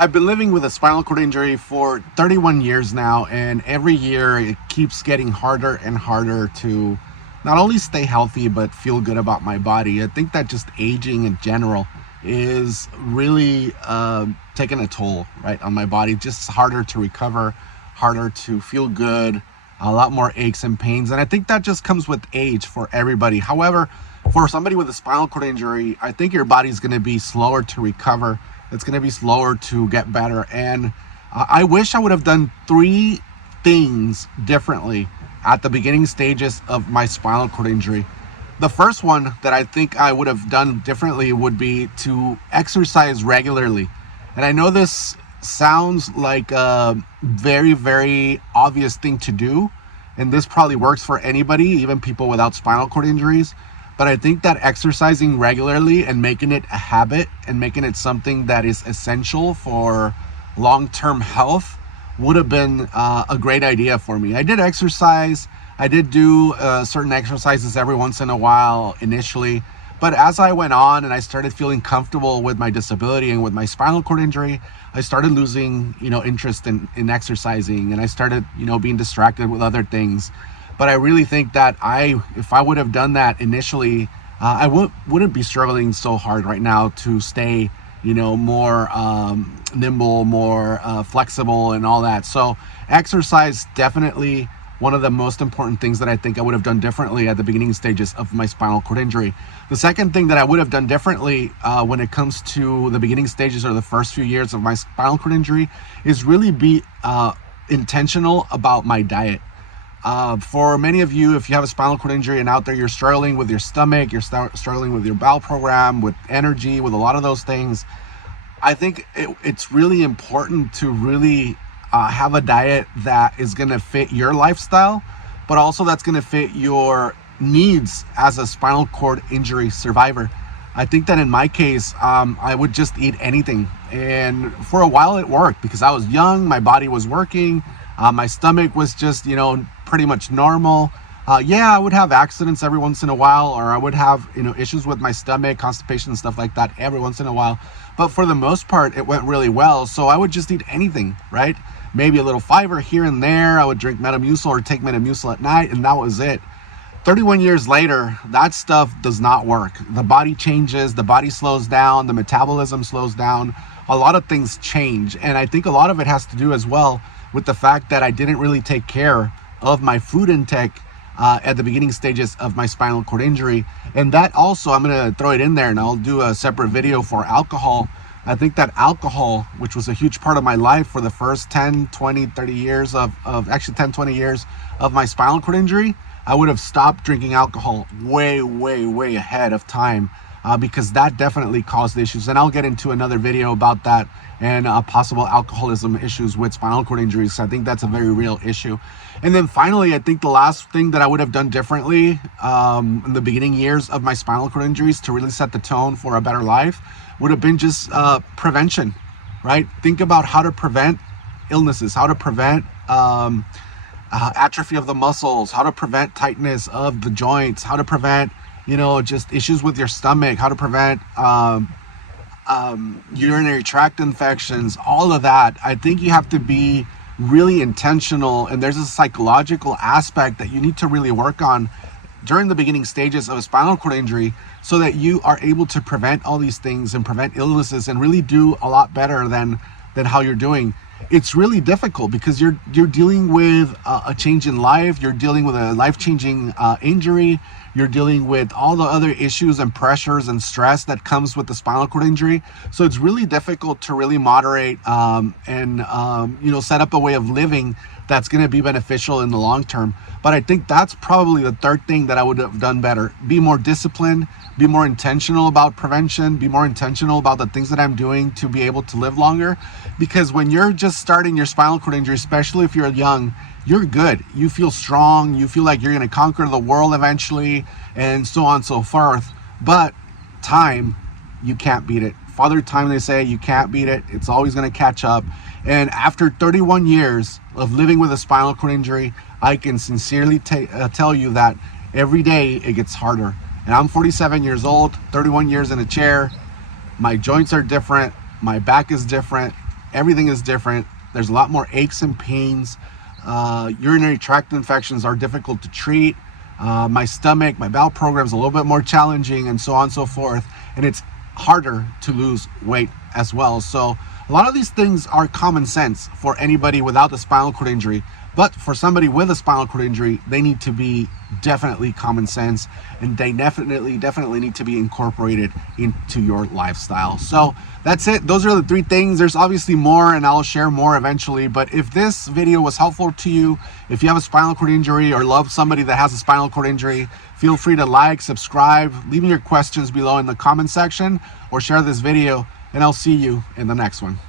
I've been living with a spinal cord injury for 31 years now, and every year it keeps getting harder and harder to not only stay healthy but feel good about my body. I think that just aging in general is really taking a toll, right, on my body. Just harder to recover, harder to feel good, a lot more aches and pains, and I think that just comes with age for everybody. However, for somebody with a spinal cord injury, I think your body's going to be slower to recover. It's going to be slower to get better. And I wish I would have done 3 things differently at the beginning stages of my spinal cord injury. The first one that I think I would have done differently would be to exercise regularly. And I know this sounds like a very, very obvious thing to do, and this probably works for anybody, even people without spinal cord injuries. But I think that exercising regularly and making it a habit and making it something that is essential for long-term health would have been a great idea for me. I did exercise. I did do certain exercises every once in a while initially. But as I went on and I started feeling comfortable with my disability and with my spinal cord injury, I started losing, interest in exercising, and I started, being distracted with other things. But I really think that if I would have done that initially, I wouldn't be struggling so hard right now to stay, more nimble, more flexible and all that. So exercise, definitely one of the most important things that I think I would have done differently at the beginning stages of my spinal cord injury. The second thing that I would have done differently when it comes to the beginning stages or the first few years of my spinal cord injury is really be intentional about my diet. For many of you, if you have a spinal cord injury and out there you're struggling with your stomach, you're struggling with your bowel program, with energy, with a lot of those things, I think it's really important to really have a diet that is going to fit your lifestyle, but also that's going to fit your needs as a spinal cord injury survivor. I think that in my case, I would just eat anything. And for a while it worked because I was young, my body was working, my stomach was just, pretty much normal. I would have accidents every once in a while, or I would have, issues with my stomach, constipation and stuff like that every once in a while. But for the most part, it went really well. So I would just eat anything, right? Maybe a little fiber here and there. I would drink Metamucil or take Metamucil at night, and that was it. 31 years later, that stuff does not work. The body changes, the body slows down, the metabolism slows down. A lot of things change. And I think a lot of it has to do as well with the fact that I didn't really take care of my food intake at the beginning stages of my spinal cord injury. And that also, I'm going to throw it in there and I'll do a separate video for alcohol. I think that alcohol, which was a huge part of my life for the first 10, 20, 30 years of actually 10, 20 years of my spinal cord injury, I would have stopped drinking alcohol way, way, way ahead of time because that definitely caused issues. And I'll get into another video about that and possible alcoholism issues with spinal cord injuries. I think that's a very real issue. And then finally, I think the last thing that I would have done differently in the beginning years of my spinal cord injuries to really set the tone for a better life would have been just prevention, right? Think about how to prevent illnesses, how to prevent atrophy of the muscles, how to prevent tightness of the joints, how to prevent, just issues with your stomach, how to prevent urinary tract infections, all of that. I think you have to be really intentional, and there's a psychological aspect that you need to really work on during the beginning stages of a spinal cord injury so that you are able to prevent all these things and prevent illnesses and really do a lot better than how you're doing. It's really difficult because you're dealing with a change in life, you're dealing with a life-changing injury, you're dealing with all the other issues and pressures and stress that comes with the spinal cord injury. So it's really difficult to really moderate and set up a way of living that's going to be beneficial in the long term. But I think that's probably the third thing that I would have done better. Be more disciplined, be more intentional about prevention, be more intentional about the things that I'm doing to be able to live longer. Because when you're just starting your spinal cord injury, especially if you're young, you're good. You feel strong. You feel like you're going to conquer the world eventually, and so on and so forth. But time, you can't beat it. Father Time, they say, you can't beat it. It's always going to catch up. And after 31 years of living with a spinal cord injury, I can sincerely tell you that every day it gets harder. And I'm 47 years old, 31 years in a chair. My joints are different. My back is different. Everything is different. There's a lot more aches and pains. Urinary tract infections are difficult to treat. My stomach, my bowel program is a little bit more challenging, and so on and so forth. And it's harder to lose weight as well. So a lot of these things are common sense for anybody without a spinal cord injury. But for somebody with a spinal cord injury, they need to be definitely common sense, and they definitely need to be incorporated into your lifestyle. So that's it. Those are the 3 things. There's obviously more, and I'll share more eventually. But if this video was helpful to you, if you have a spinal cord injury or love somebody that has a spinal cord injury, feel free to like, subscribe, leave me your questions below in the comment section, or share this video, and I'll see you in the next one.